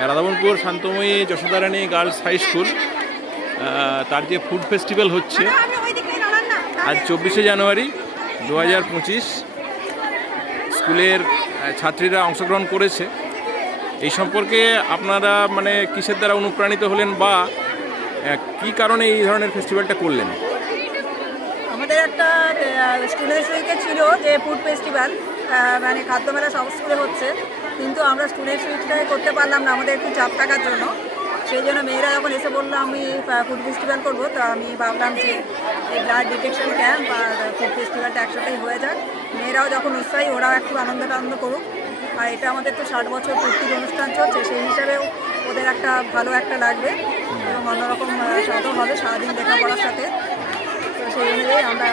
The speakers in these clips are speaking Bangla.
রাধাবনপুর শান্তময়ী যশোদারানী গার্লস হাই স্কুল তার যে ফুড ফেস্টিভ্যাল হচ্ছে আজ 24শে জানুয়ারি 2025 স্কুলের ছাত্রীরা অংশগ্রহণ করেছে। এই সম্পর্কে আপনারা মানে কিসের দ্বারা অনুপ্রাণিত হলেন বা কি কারণে এই ধরনের ফেস্টিভ্যালটা করলেন? আমাদের একটা স্টুডেন্টস উইকে ছিল যে ফুড ফেস্টিভ্যাল, মানে খাদ্যমেলা সব স্কুলে হচ্ছে, কিন্তু আমরা স্টুডেন্টস উইকটাই করতে পারলাম না আমাদের একটু চাপ থাকার জন্য। সেই জন্য মেয়েরা যখন এসে বললো আমি ফুড ফেস্টিভ্যাল করবো, তো আমি ভাবলাম যে এই ব্লাড ডিটেকশন ক্যাম্প আর ফুড ফেস্টিভ্যালটা একসাথেই হয়ে যাক। মেয়েরাও যখন উৎসাহী, ওরাও একটু আনন্দ করুক। আর এটা আমাদের তো 60 বছর পূর্তির অনুষ্ঠান চলছে, সেই হিসাবেও ওদের একটা ভালো একটা লাগবে এবং অন্যরকম স্বাদও হবে সারাদিন লেখাপড়ার সাথে। তো সেই অনুযায়ী আমরা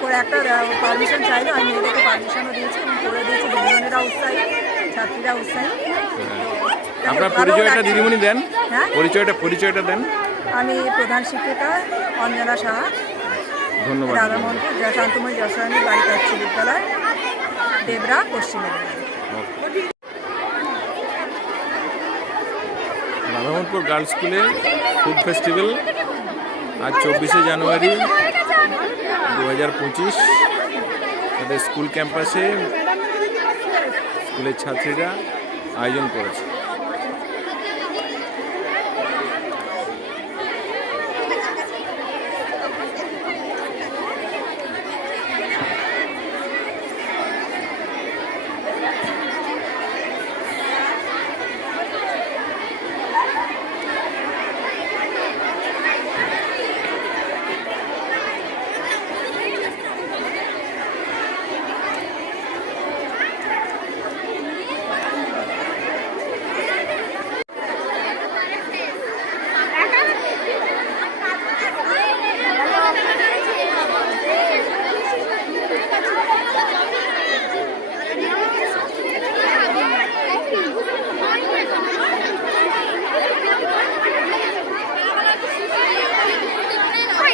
করে একটা পারমিশন চাইলো, আমি মেয়েদেরকে পারমিশনও দিয়েছি এবং করে দিয়েছি। দিদিমণিরা উৎসাহী, ছাত্রীরা উৎসাহী। আপনার পরিচয়টা দিদিমণি দেন। হ্যাঁ, পরিচয়টা দেন। আমি প্রধান শিক্ষিকা অঞ্জনা সাহা, ধন্যবাদ। রাধামোহনপুর শান্তময়ী যশোদারানী বালিকা উচ্চ বিদ্যালয়, দেবরা, পশ্চিম মেদিনীপুর। রাধামোহনপুর গার্লস স্কুলের ফুড ফেস্টিভ্যাল আজ 24শে জানুয়ারি 2025 তাদের স্কুল ক্যাম্পাসে স্কুলের ছাত্রীরা আয়োজন করেছে। Oy,